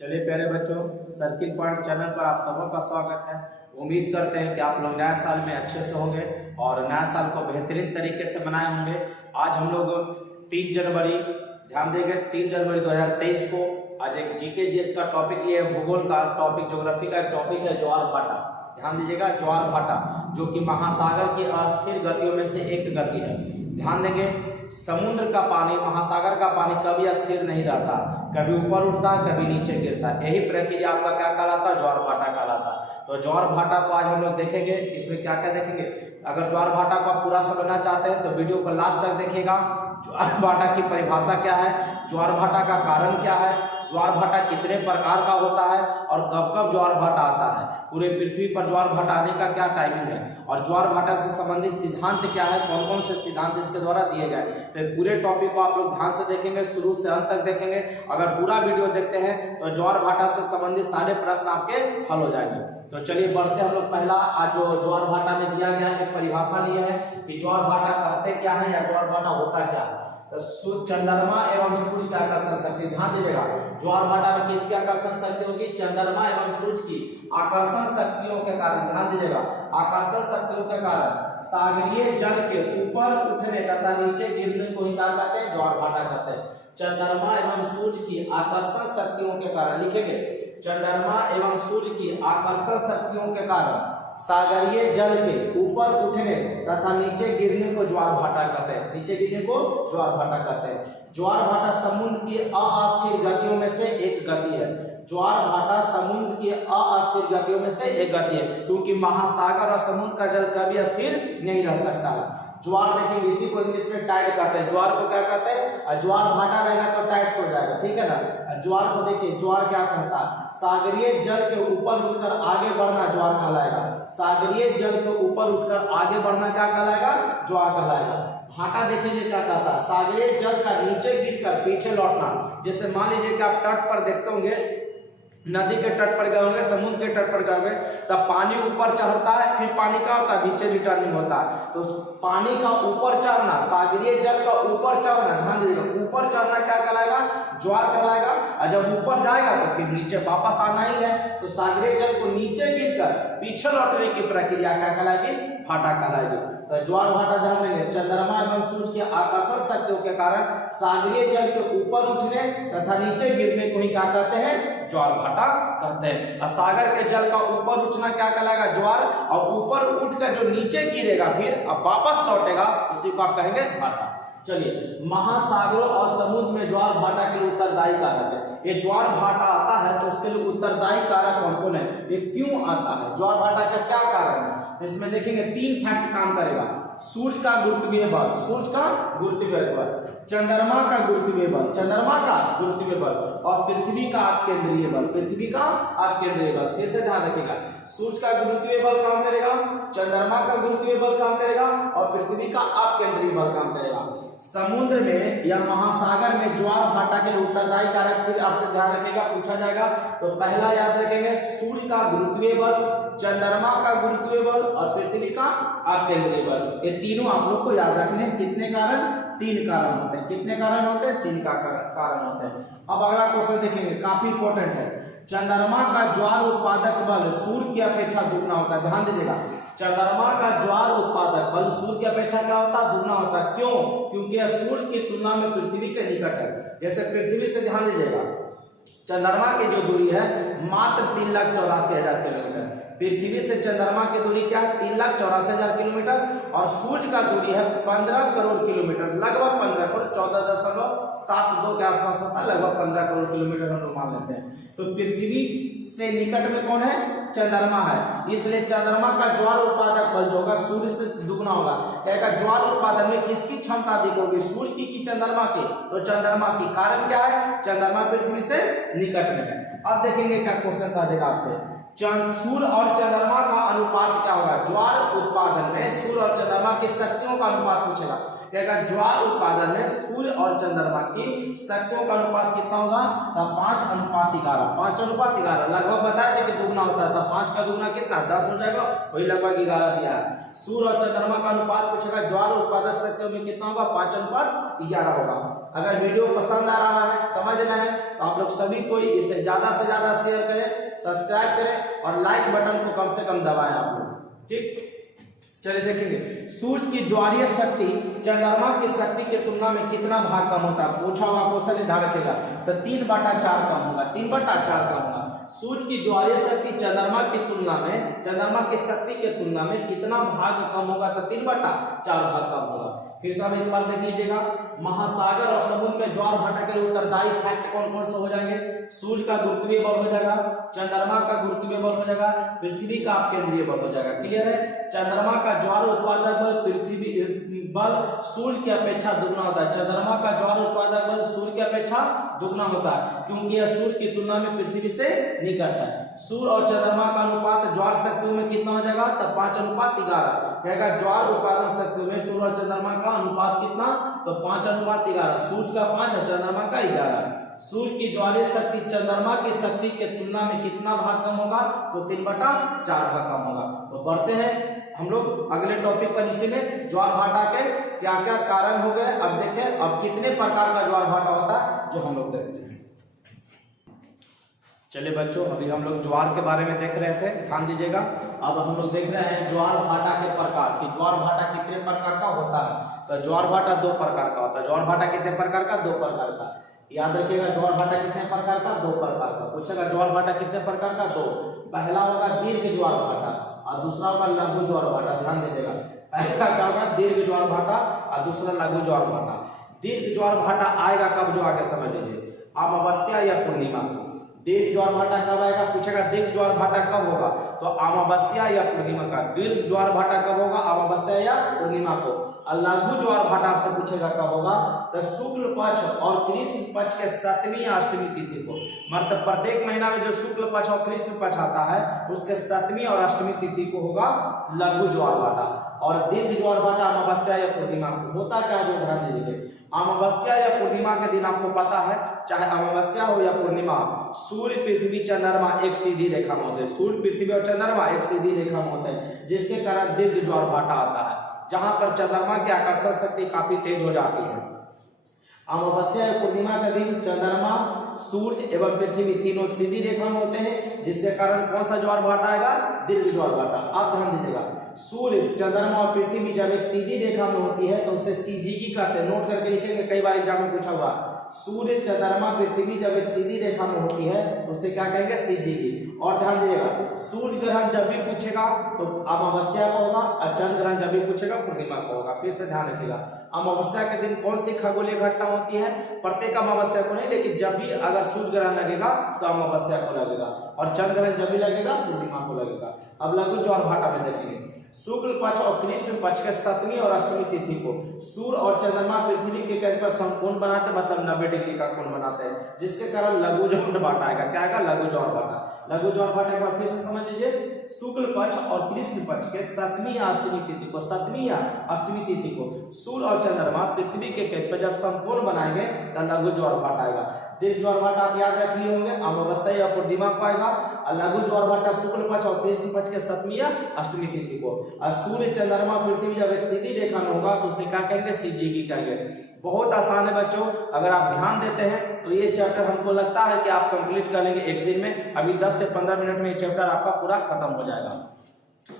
चलिए प्यारे बच्चों, सर्किल पॉइंट चैनल पर आप सबों का स्वागत है। उम्मीद करते हैं कि आप लोग नया साल में अच्छे से होंगे और नया साल को बेहतरीन तरीके से मनाए होंगे। आज हम लोग 3 जनवरी ध्यान देंगे 3 जनवरी 2023 को आज एक जीके जीएस का टॉपिक लिए भूगोल का टॉपिक, ज्योग्राफी का एक टॉपिक है ज्वार भाटा। ध्यान दीजिएगा, ज्वार भाटा जो कि महासागर की अस्थिर गतियों में से एक गति है। ध्यान देंगे, समुद्र का पानी, महासागर का पानी कभी अस्थिर नहीं रहता, कभी ऊपर उठता है कभी नीचे गिरता है। यही प्रक्रिया आपका क्या कहलाता है? ज्वार भाटा कहलाता है। तो ज्वार भाटा को आज हम लोग देखेंगे। इसमें क्या क्या देखेंगे? अगर ज्वार भाटा को आप पूरा समझना चाहते हैं तो वीडियो को लास्ट तक देखिएगा। ज्वार भाटा की परिभाषा क्या है, ज्वार भाटा का कारण क्या है, ज्वार भाटा कितने प्रकार का होता है और कब कब ज्वार भाटा आता है, पूरे पृथ्वी पर ज्वार भाटा आने का क्या टाइमिंग है और ज्वार भाटा से संबंधित सिद्धांत क्या है, कौन कौन से सिद्धांत इसके द्वारा दिए गए। तो पूरे टॉपिक को आप लोग ध्यान से देखेंगे, शुरू से अंत तक देखेंगे। अगर पूरा वीडियो देखते हैं तो ज्वार भाटा से संबंधित सारे प्रश्न आपके हल हो जाएंगे। तो चलिए बढ़ते हम लोग। पहला आज जो ज्वार भाटा में दिया गया एक परिभाषा लिए है कि ज्वार भाटा कहते क्या है या ज्वार भाटा होता क्या है। तो चंद्रमा एवं सूर्य की आकर्षण शक्ति, ध्यान दीजिएगा, ज्वार भाटा में किसकी आकर्षण शक्ति होगी? चंद्रमा एवं सूर्य की आकर्षण शक्तियों के कारण, ध्यान दीजिएगा, आकर्षण शक्तियों के कारण सागरीय जल के ऊपर उठने तथा नीचे गिरने को ही क्या कहते हैं? ज्वार भाटा कहते हैं। चंद्रमा एवं सूर्य की आकर्षण शक्तियों के कारण, लिखेंगे, चंद्रमा एवं सूर्य की आकर्षण शक्तियों के कारण सागरीय जल के ऊपर उठने तथा नीचे गिरने को ज्वार भाटा कहते हैं। नीचे गिरने को ज्वार भाटा कहते हैं। ज्वार भाटा समुद्र की अस्थिर गतियों में से एक गति है। ज्वार भाटा समुद्र की अस्थिर गतियों में से एक गति है, क्योंकि महासागर और समुद्र का जल कभी स्थिर नहीं रह सकता है। ज्वार देखेंगे, इसी को इंग्लिश में टाइड कहते हैं। ज्वार को क्या कहते हैं? ज्वार भाटा रहेगा तो टाइड्स हो जाएगा, ठीक है ना। ज्वार को देखिए, ज्वार क्या कहता है? सागरीय जल के ऊपर उठकर आगे बढ़ना ज्वार कहलाएगा। सागरीय जल के ऊपर उठकर आगे बढ़ना क्या कहलाएगा? ज्वार कहलाएगा। भाटा देखेंगे क्या कहता है? सागरीय जल का नीचे गिरकर पीछे लौटना। जैसे मान लीजिए कि आप तट पर देखते होंगे, नदी के तट पर गए होंगे, समुद्र के तट पर गए होंगे, तब पानी ऊपर चढ़ता है, फिर पानी का होता है नीचे रिटर्निंग होता है। तो पानी का ऊपर चढ़ना, सागरीय जल का ऊपर चढ़ना, ध्यान दीजिएगा, ऊपर चढ़ना क्या कहलाएगा? ज्वार कहलाएगा। और जब ऊपर जाएगा तो फिर नीचे वापस आना ही है। तो सागरीय जल को नीचे गिरकर पीछे लौटने की प्रक्रिया क्या कहलाएगी? भाटा कहलाएगी। तो ज्वार भाटा ध्यान देंगे, चंद्रमा एवं सूर्य की आकर्षण शक्तियों के कारण सागरीय जल के ऊपर उठने तथा नीचे गिरने को ही क्या कहते हैं? ज्वार भाटा कहते हैं। और सागर के जल का ऊपर उठना क्या कहलाएगा? ज्वार। और ऊपर उठकर जो नीचे गिरेगा फिर अब वापस लौटेगा, उसी को आप कहेंगे भाटा। चलिए, महासागरों और समुद्र में ज्वार भाटा के लिए उत्तरदायी कारक है। ये ज्वार भाटा आता है तो उसके लिए उत्तरदायी कारक कौन कौन है, ये क्यों आता है, ज्वार भाटा का क्या कारण है? इसमें देखेंगे 3 फैक्ट काम करेगा। सूर्य का गुरुत्वीय बल, सूर्य का गुरुत्वीय बल, चंद्रमा का गुरुत्वीय बल, चंद्रमा का गुरुत्वीय बल, और पृथ्वी का अपकेंद्रीय बल, पृथ्वी का अपकेंद्रीय बल। इसे ध्यान रखिएगा, सूर्य का गुरुत्वीय बल काम करेगा, चंद्रमा का गुरुत्वीय बल काम करेगा और पृथ्वी का अपकेंद्रीय बल काम करेगा। समुद्र में या महासागर में ज्वार भाटा के लिए उत्तरदायी कारक फिर आपसे ध्यान रखिएगा, पूछा जाएगा। तो पहला याद रखेंगे, सूर्य का गुरुत्वीय बल, चंद्रमा का गुरुत्वीय बल और पृथ्वी का अपकेंद्रीय बल। ये तीनों आप लोग को याद रखने हैं। कितने कारण? 3 कारण होते हैं। कितने कारण होते हैं? 3 का कारण होते हैं। अब अगला क्वेश्चन देखेंगे, काफी इंपॉर्टेंट है। चंद्रमा का ज्वार उत्पादक बल सूर्य की अपेक्षा दुगना होता है। ध्यान दीजिएगा, चंद्रमा का ज्वार उत्पादक बल सूर्य की अपेक्षा क्या होता है? दुगना होता है। क्यों? क्योंकि यह सूर्य की तुलना में पृथ्वी के निकट है। जैसे पृथ्वी से, ध्यान दीजिएगा, चंद्रमा की जो दूरी है मात्र 3,84,000 किलोमीटर। पृथ्वी से चंद्रमा की दूरी क्या है? 3,84,000 किलोमीटर। और सूर्य का दूरी है 15 करोड़ किलोमीटर, लगभग 15 करोड़, 14.72 के आसपास होता है, लगभग 15 करोड़ किलोमीटर हम लोग मान लेते हैं। तो पृथ्वी से निकट में कौन है? चंद्रमा है। इसलिए चंद्रमा का ज्वार उत्पादक बल जो होगा सूर्य से दुगना होगा। कहेगा ज्वार उत्पादन में किसकी क्षमता अधिक होगी, सूर्य की कि चंद्रमा की? तो चंद्रमा की। कारण क्या है? चंद्रमा पृथ्वी से निकट में है। अब देखेंगे क्या क्वेश्चन का देगा आपसे, सूर्य और चंद्रमा का अनुपात क्या होगा? ज्वार उत्पादन में सूर्य और चंद्रमा की शक्तियों का अनुपात पूछेगा। क्या ज्वार उत्पादन में सूर्य और चंद्रमा की शक्तियों का अनुपात कितना होगा? तो 5:11। 5:11 लगभग बताया था कि दुगना होता है, तो 5 का दुगना कितना 10 हो जाएगा, वही लगभग 11 दिया है। सूर्य और चंद्रमा का अनुपात पूछेगा, ज्वार उत्पादक शक्तियों में कितना होगा? 5:11 होगा। अगर वीडियो पसंद आ रहा है, समझ रहे हैं, तो आप लोग सभी को इसे ज्यादा से ज्यादा शेयर करें, सब्सक्राइब करें और लाइक बटन को कम से कम दबाएं आप लोग। ठीक, चलिए देखेंगे सूर्य की ज्वारीय शक्ति चंद्रमा की शक्ति की तुलना में कितना भाग कम होता है? पूछा हुआ क्वेश्चन ध्यान रखेगा, तो 3/4 कम होगा। 3/4 कम होगा। सूर्य की ज्वारीय शक्ति चंद्रमा की तुलना में, चंद्रमा की शक्ति के तुलना में कितना भाग कम होगा? तो 3/4 भाग कम होगा। फिर सब एक बार देख लीजिएगा, महासागर और समुद्र में ज्वार भाटा के लिए उत्तरदायी फैक्ट कौन कौन से हो जाएंगे? सूर्य का गुरुत्वीय बल हो जाएगा, चंद्रमा का गुरुत्वीय बल हो जाएगा, पृथ्वी का अपकेंद्रीय बल हो जाएगा। क्लियर है? चंद्रमा का ज्वार उत्पादक बल पृथ्वी बल सूर्य की अपेक्षा दुगना होता है। चंद्रमा का ज्वार उत्पादक बल सूर्य की अपेक्षा दुगना होता है, क्योंकि यह सूर्य की तुलना में पृथ्वी से निकट है। सूर्य और चंद्रमा का अनुपात ज्वार शक्तियों में कितना हो जाएगा? तो 5:11। कहेगा ज्वार उत्पादन शक्तियों में सूर्य और चंद्रमा का अनुपात कितना? तो 5:11। सूर्य का 5 और चंद्रमा का 11। सूर्य की ज्वारीय शक्ति चंद्रमा की शक्ति के तुलना में कितना भाग कम होगा? तो 3/4 भाग कम होगा। तो बढ़ते हैं हम लोग अगले टॉपिक पर, इसी में ज्वार भाटा के क्या क्या कारण हो गए। अब देखें अब कितने प्रकार का ज्वार भाटा होता है जो हम लोग देखते हैं। चलिए बच्चों, अभी हम लोग ज्वार के बारे में देख रहे थे, ध्यान दीजिएगा। अब हम लोग देख रहे हैं ज्वार भाटा के प्रकार कि ज्वार भाटा कितने प्रकार का होता है। तो ज्वार भाटा 2 प्रकार का होता है। ज्वार भाटा कितने प्रकार का? 2 प्रकार का। याद रखिएगा, ज्वार भाटा कितने प्रकार का? 2 प्रकार का। पूछेगा ज्वार भाटा कितने प्रकार का? 2। पहला होगा दीर्घ ज्वार भाटा और दूसरा होगा लघु ज्वार भाटा। ध्यान दीजिएगा, पहला क्या होगा? दीर्घ ज्वार भाटा और दूसरा लघु ज्वार भाटा। दीर्घ ज्वार भाटा आएगा कब? जो आगे समझ लीजिए, अमावस्या या पूर्णिमा को। दीर्घ ज्वार भाटा कब आएगा? पूछेगा दीर्घ ज्वार भाटा कब होगा? तो अमावस्या या पूर्णिमा का। दीर्घ ज्वार भाटा कब होगा? अमावस्या या पूर्णिमा को। लघु ज्वार भाटा आपसे पूछेगा कब होगा? तो शुक्ल पक्ष और कृष्ण पक्ष के 7वीं या 8वीं तिथि को। मतलब प्रत्येक महीना में जो शुक्ल पक्ष और कृष्ण पक्ष आता है उसके 7वीं और 8वीं तिथि को होगा लघु ज्वार भाटा। और दीर्घ ज्वार भाटा अमावस्या या पूर्णिमा को। होता क्या है जो ध्यान दीजिए, अमावस्या या पूर्णिमा के दिन आपको पता है, चाहे अमावस्या हो या पूर्णिमा, सूर्य पृथ्वी चंद्रमा एक सीधी रेखा में होते हैं। सूर्य पृथ्वी और चंद्रमा एक सीधी रेखा में होते हैं, जिसके कारण दीर्घ ज्वार भाटा आता है, जहां पर चंद्रमा की आकर्षण शक्ति काफी तेज हो जाती है। अमावस्या या पूर्णिमा का दिन चंद्रमा, सूर्य एवं पृथ्वी तीनों एक सीधी रेखा में होते हैं, जिसके कारण कौन सा ज्वार भाटा आएगा? दीर्घ ज्वार भाटा। आप ध्यान दीजिएगा, सूर्य, चंद्रमा और पृथ्वी जब एक सीधी रेखा में होती है तो उसे सीजीगी कहते हैं। नोट करके लिखेंगे, कई बार एग्जाम में पूछा हुआ। सूर्य, चंद्रमा, पृथ्वी जब एक सीधी रेखा में होती है तो उसे क्या कहेंगे? सीजीगी। और ध्यान दीजिएगा, सूर्य ग्रहण जब भी पूछेगा तो अमावस्या का होगा और चंद्र ग्रहण जब भी पूछेगा पूर्णिमा का होगा। फिर से ध्यान रखिएगा, अमावस्या के दिन कौन सी खगोलीय घटना होती है? प्रत्येक अमावस्या को नहीं, लेकिन जब भी अगर सूर्य ग्रहण लगेगा तो अमावस्या को लगेगा, और चंद्र ग्रहण जब भी लगेगा पूर्णिमा को लगेगा। अब लघु ज्वार भाटा में देखेंगे, शुक्ल पक्ष और कृष्ण पक्ष के 7वीं और 8वीं तिथि को सूर्य और चंद्रमा पृथ्वी के केंद्र पर समकोण बनाते, मतलब 90 डिग्री का कोण बनाते हैं, जिसके कारण लघु ज्वार भाटा आएगा। क्या आएगा? लघु ज्वार भाटा। लघु ज्वार भाटा एक बार फिर से समझ लीजिए, शुक्ल पक्ष और कृष्ण पक्ष के 7वीं या 8वीं तिथि को, 7वीं या 8वीं तिथि को सूर्य और चंद्रमा पृथ्वी के केंद्र पर जब समकोण बनाएंगे तो लघु ज्वार भाटा आएगा। दीर्घ ज्वार भाटा आप याद रख लिए होंगे, अमावस्या या पूर्णिमा को आएगा। और लघु ज्वार भाटा शुक्ल पक्ष और कृष्ण पक्ष के 7वीं या 8वीं तिथि को। और सूर्य, चंद्रमा, पृथ्वी जब एक सीधी रेखा में होगा तो उसे क्या कहेंगे? सीजीगी कहेंगे। बहुत आसान है बच्चों, अगर आप ध्यान देते हैं तो ये चैप्टर हमको लगता है कि आप कंप्लीट कर लेंगे एक दिन में। अभी 10 से 15 मिनट में ये चैप्टर आपका पूरा खत्म हो जाएगा।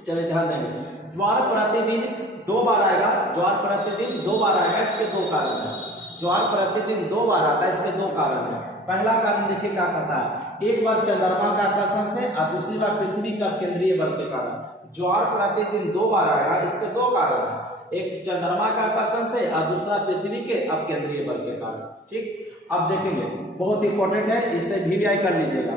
चलिए ध्यान देंगे, ज्वार प्रतिदिन 2 बार आएगा। ज्वार प्रतिदिन 2 बार आएगा, इसके 2 कारण है। ज्वार प्रतिदिन 2 बार आता है, इसके 2 कारण है। पहला कारण देखिए क्या कहता है, एक बार चंद्रमा का आकर्षण से और दूसरी बार पृथ्वी का केंद्रीय बल के कारण। ज्वार प्रतिदिन 2 बार आएगा, इसके 2 कारण है, एक चंद्रमा का आकर्षण से और दूसरा पृथ्वी के अपकेंद्रीय बल के कारण। ठीक, अब देखेंगे बहुत इंपॉर्टेंट है, इसे VVI कर लीजिएगा,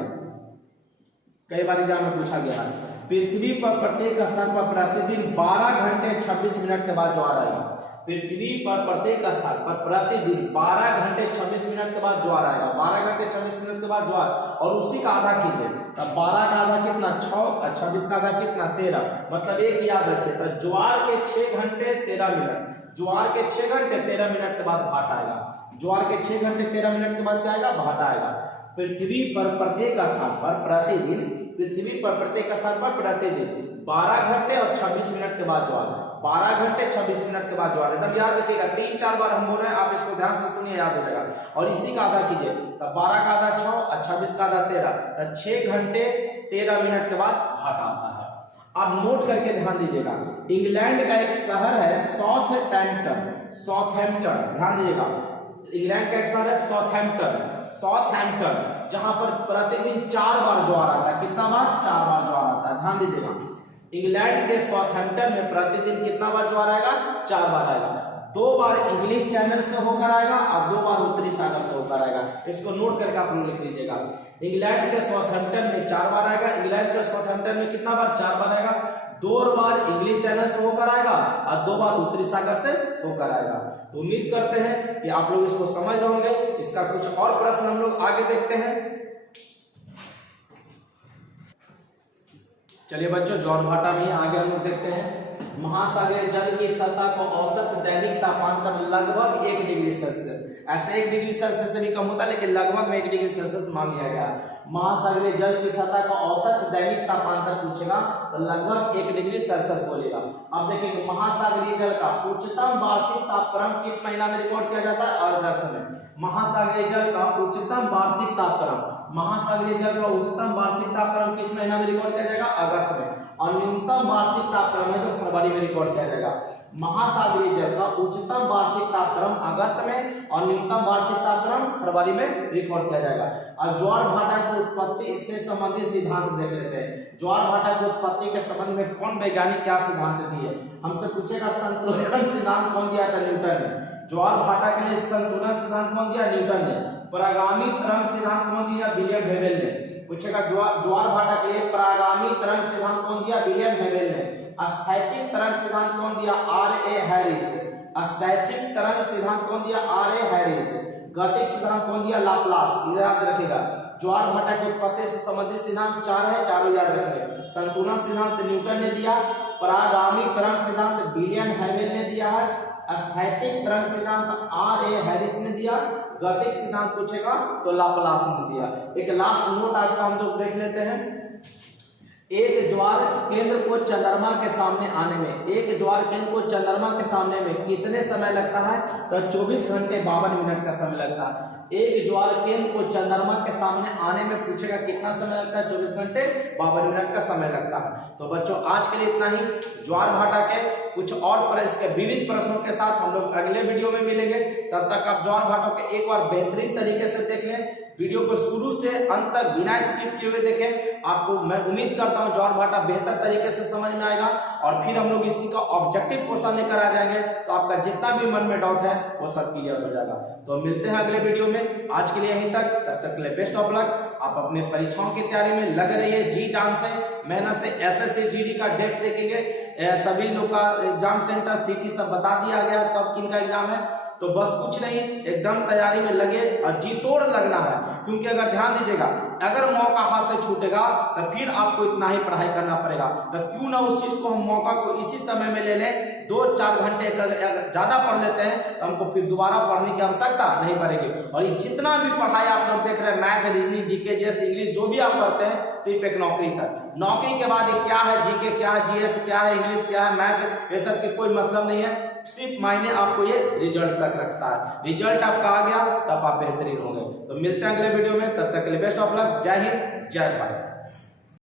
कई बार एग्जाम में पूछा गया है। पृथ्वी पर प्रत्येक स्थान पर प्रतिदिन 12 घंटे 26 मिनट के बाद ज्वार आएगा। पृथ्वी पर प्रत्येक स्थान पर प्रतिदिन 12 घंटे 26 मिनट के बाद ज्वार आएगा। 12 घंटे 26 मिनट के बाद ज्वार, और उसी का आधा कीजिए, तब 12 का आधा कितना 6 और 26 का आधा कितना 13, मतलब एक याद रखिए, तो ज्वार के 6 घंटे 13 मिनट, ज्वार के 6 घंटे 13 मिनट के बाद भाटा आएगा। ज्वार के 6 घंटे 13 मिनट के बाद क्या आएगा, भाटा आएगा। पृथ्वी पर प्रत्येक स्थान पर प्रतिदिन, पृथ्वी पर प्रत्येक स्थान पर प्रतिदिन 12 घंटे और 26 मिनट के बाद ज्वार, 12 घंटे 26 मिनट के बाद ज्वार। तब याद रखिएगा, 3-4 बार हम बोल रहे हैं, आप इसको ध्यान से सुनिए, याद हो जाएगा। और इसी का आधा कीजिए, तब 12 का आधा 6 और 26 का आधा 13, तब 6 घंटे 13 मिनट के बाद भाटा आता है। आप नोट करके ध्यान दीजिएगा, इंग्लैंड का एक शहर है साउथहैम्पटन, साउथहैम्पटन, ध्यान दीजिएगा, इंग्लैंड का एक शहर है साउथहैम्पटन, साउथहैम्पटन, जहां पर प्रतिदिन 4 बार ज्वार आता है। कितना बार, 4 बार ज्वार आता है, ध्यान दीजिएगा। इंग्लैंड के साउथहैम्पटन में प्रतिदिन कितना बार ज्वार आएगा, 4 बार आएगा। 2 बार इंग्लिश चैनल से होकर आएगा और 2 बार उत्तरी सागर से होकर आएगा। इसको नोट करके आप लोग लिख लीजिएगा। इंग्लैंड के साउथहैम्पटन में 4 बार आएगा, इंग्लैंड के साउथहैम्पटन में कितना बार, 4 बार आएगा। 2 बार इंग्लिश चैनल से होकर आएगा और 2 बार उत्तरी सागर से होकर आएगा। तो उम्मीद करते हैं कि आप लोग इसको समझ रहे होंगे। इसका कुछ और प्रश्न हम लोग आगे देखते हैं। चलिए बच्चों, ज्वार भाटा नहीं, आगे हम लोग देखते हैं। महासागरीय जल की सतह को औसत दैनिक तापमान लगभग 1 डिग्री सेल्सियस, ऐसे 1 डिग्री सेल्सियस से भी कम होता है, लेकिन लगभग में 1 डिग्री सेल्सियस मान लिया गया। महासागरीय जल की सतह का औसत दैनिक तापमान पूछेगा तो लगभग 1 डिग्री सेल्सियस बोलेगा। अब देखेंगे, महासागरीय जल का उच्चतम वार्षिक तापक्रम किस महीना में रिकॉर्ड किया जाता है, अगस्त में। महासागरीय जल का उच्चतम वार्षिक तापक्रम, महासागरीय जल का उच्चतम वार्षिक तापक्रम किस महीना में रिकॉर्ड किया जाएगा, अगस्त में। और न्यूनतम वार्षिक तापक्रम है जो फरवरी में रिकॉर्ड किया जाएगा। महासागरीय जल का उच्चतम वार्षिक तापक्रम अगस्त में और न्यूनतम वार्षिक तापक्रम फरवरी में रिकॉर्ड किया जाएगा। और ज्वार भाटा की उत्पत्ति से संबंधित सिद्धांत देख लेते हैं। ज्वार भाटा की उत्पत्ति के संबंध में कौन वैज्ञानिक क्या सिद्धांत दिए, हमसे पूछेगा। संतुलन सिद्धांत कौन दिया था, न्यूटन ने। ज्वार भाटा के लिए संतुलन सिद्धांत कौन दिया, न्यूटन ने। परागामी तरंग सिद्धांत कौन दिया, विलियम हेबल ने। पूछेगा ज्वार भाटा के लिए परागामी तरंग सिद्धांत कौन दिया, विलियम हेबल ने। स्थैतिक तरंग सिद्धांत कौन दिया, R.A. हैरिस। स्थैतिक तरंग सिद्धांत कौन दिया, R.A. हैरिस। गतिक सिद्धांत कौन दिया, लाप्लास। याद रखिएगा, ज्वार भाटा की उत्पत्ति से संबंधित सिद्धांत 4 है, चारों याद रखेंगे। संतुलन सिद्धांत न्यूटन ने दिया, परागामी तरंग सिद्धांत विलियम हेबल ने दिया है, स्थैतिक तरंग सिद्धांत R.A. हैरिस ने दिया, गतिक सिद्धांत पूछेगा तो लाप्लास ने दिया। एक लास्ट नोट आज का हम लोग देख लेते हैं। एक ज्वार केंद्र को चंद्रमा के सामने आने में, एक ज्वार केंद्र को चंद्रमा के सामने में कितने समय लगता है, तो 24 घंटे 52 मिनट का समय लगता है। एक ज्वार केंद्र को चंद्रमा के सामने आने में पूछेगा कितना समय लगता है, 24 घंटे 52 मिनट का समय लगता है। तो बच्चों आज के लिए इतना ही। ज्वार भाटा के कुछ और इसके विविध प्रश्नों के साथ हम लोग अगले वीडियो में मिलेंगे। तब तक आप ज्वार भाटा के एक बार बेहतरीन तरीके से देख लें, वीडियो को शुरू से अंत तक बिना स्किप किए हुए देखें। आपको मैं उम्मीद करता हूं ज्वार भाटा बेहतर तरीके से समझ में आएगा और फिर हम लोग इसी का ऑब्जेक्टिव क्वेश्चन लेकर आ जाएंगे, तो आपका जितना भी मन में डाउट है वो सब क्लियर हो जाएगा। तो मिलते हैं अगले वीडियो में। आज के लिए यहीं तक, तब तक के लिए बेस्ट ऑफ लक। आप अपने परीक्षाओं की तैयारी में लगे रहिए, जी जान से मेहनत से। SSC GD का डेट देखेंगे, सभी लोग का एग्जाम सेंटर सिटी सब बता दिया गया कब किन का एग्जाम है। तो बस कुछ नहीं, एकदम तैयारी में लगे और जी तोड़ लगना है। क्योंकि अगर ध्यान दीजिएगा, अगर मौका हाथ से छूटेगा तो फिर आपको इतना ही पढ़ाई करना पड़ेगा। तो क्यों ना उस चीज को हम मौका को इसी समय में ले लें। 2-4 घंटे ज्यादा पढ़ लेते हैं तो हमको फिर दोबारा पढ़ने की आवश्यकता नहीं पड़ेगी। और ये जितना भी पढ़ाई आप लोग देख रहे हैं, math, reasoning, GK, GS, English, जो भी आप पढ़ते हैं, सिर्फ एक नौकरी तक। नौकरी के बाद क्या है, जीके क्या है, जीएस क्या है, इंग्लिश क्या है, मैथ, ये सब की कोई मतलब नहीं है। सिर्फ मायने आपको ये रिजल्ट तक रखता है। रिजल्ट आपका आ गया तब आप बेहतरीन होंगे। तो मिलते हैं अगले वीडियो में, तब तक के लिए बेस्ट ऑफ लक। जय हिंद, जय भारत।